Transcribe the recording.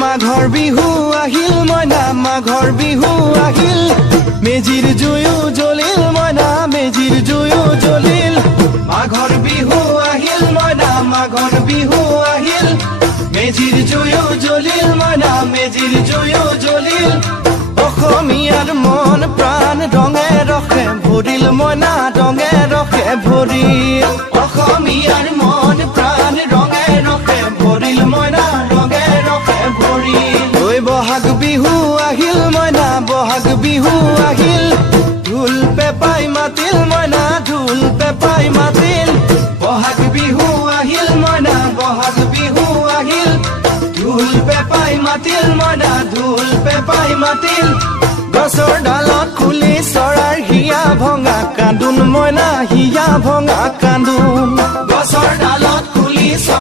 মাঘৰ বিহু আহিল মইনা মাঘৰ বিহু আহিল মেজিৰ জুয়ো জ্বলিল মইনা মেজিৰ জুয়ো জ্বলিল মাঘৰ বিহু আহিল মইনা মাঘৰ বিহু আহিল মেজিৰ জুয়ো জ্বলিল মইনা মেজিৰ জুয়ো জ্বলিল অসমীয়াৰ মন প্ৰাণ ৰঙে ৰখে ভৰিল মইনা ৰঙে ৰখে ভৰিল অসমীয়াৰ মন প্ৰাণ ৰঙে ৰখে ভৰিল মইনা ৰঙে ৰখে ভৰিল ঐ বহাগ বিহু আহিল মইনা বহাগ বিহু আহিল ঢোল পেপাই মাতিল মইনা ঢোল পেপাই মাতিল বহাগ বিহু আহিল মইনা বহাগ বিহু আহিল ঢোল পেপাই মাতিল মইনা ঢোল পেপাই মাতিল গছৰ ডালত খুলি চৰাৰ হিয়া ভঙা কান্দোন মইনা হিয়া ভঙা কান্দোন গছৰ ডালত